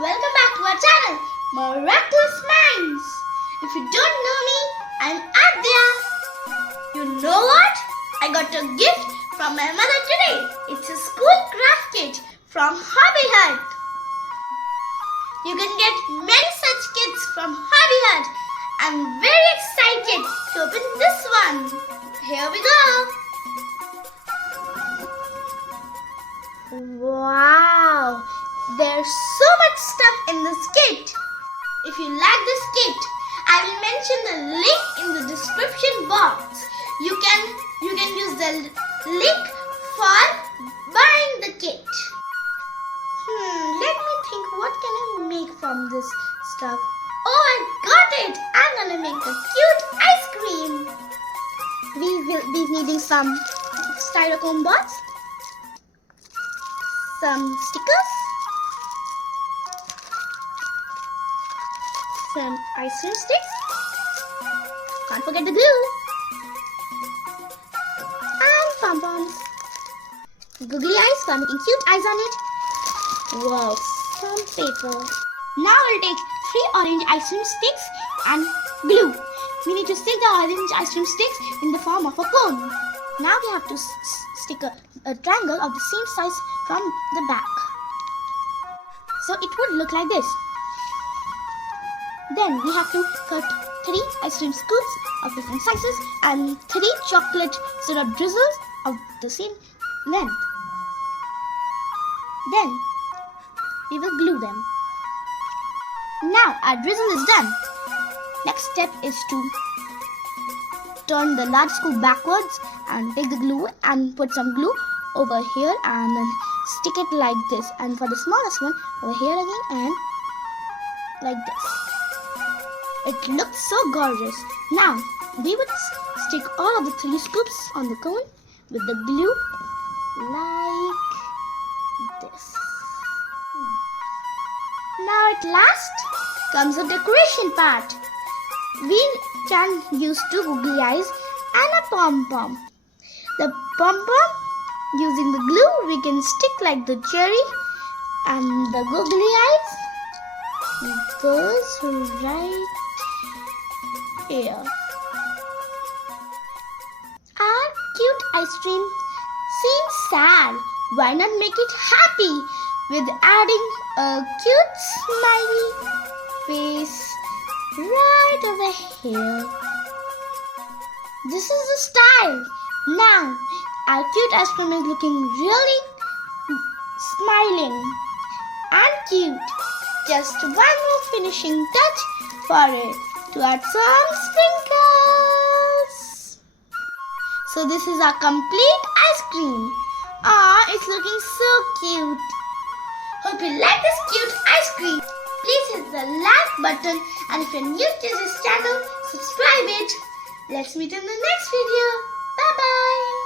Welcome back to our channel, Miraculous Minds. If you don't know me, I'm Adya. You know what? I got a gift from my mother today. It's a school craft kit from HobbyHut. You can get many such kits from HobbyHut. I'm very excited to open this one. Here we go. Wow! There's so much stuff in this kit. If you like this kit, I will mention the link in the description box. You can use the link for buying the kit. Let me think, what can I make from this stuff? Oh, I got it! I'm gonna make a cute ice cream. We will be needing some styrofoam balls, some stickers, some ice cream sticks, can't forget the glue, and pom-poms. Googly eyes for making cute eyes on it. Wow, some paper. Now we'll take 3 orange ice cream sticks and glue. We need to stick the orange ice cream sticks in the form of a cone. Now we have to stick a triangle of the same size from the back. So it would look like this. Then we have to cut 3 ice cream scoops of different sizes and 3 chocolate syrup drizzles of the same length. Then we will glue them. Now our drizzle is done. Next step is to turn the large scoop backwards and take the glue and put some glue over here and then stick it like this, and for the smallest one over here again and like this. It looks so gorgeous. Now we would stick all of the 3 scoops on the cone with the glue like this. Now at last comes the decoration part. We can use 2 googly eyes and a pom-pom. The pom-pom, using the glue, we can stick like the cherry, and the googly eyes goes right here. Our cute ice cream seems sad. Why not make it happy with adding a cute smiley face right over here? This is the style. Now our cute ice cream is looking really smiling and cute. Just one more finishing touch for it, to add some sprinkles. So this is our complete ice cream. It's looking so cute. Hope you like this cute ice cream. Please hit the like button, and if you're new to this channel, subscribe it. Let's meet in the next video. Bye bye.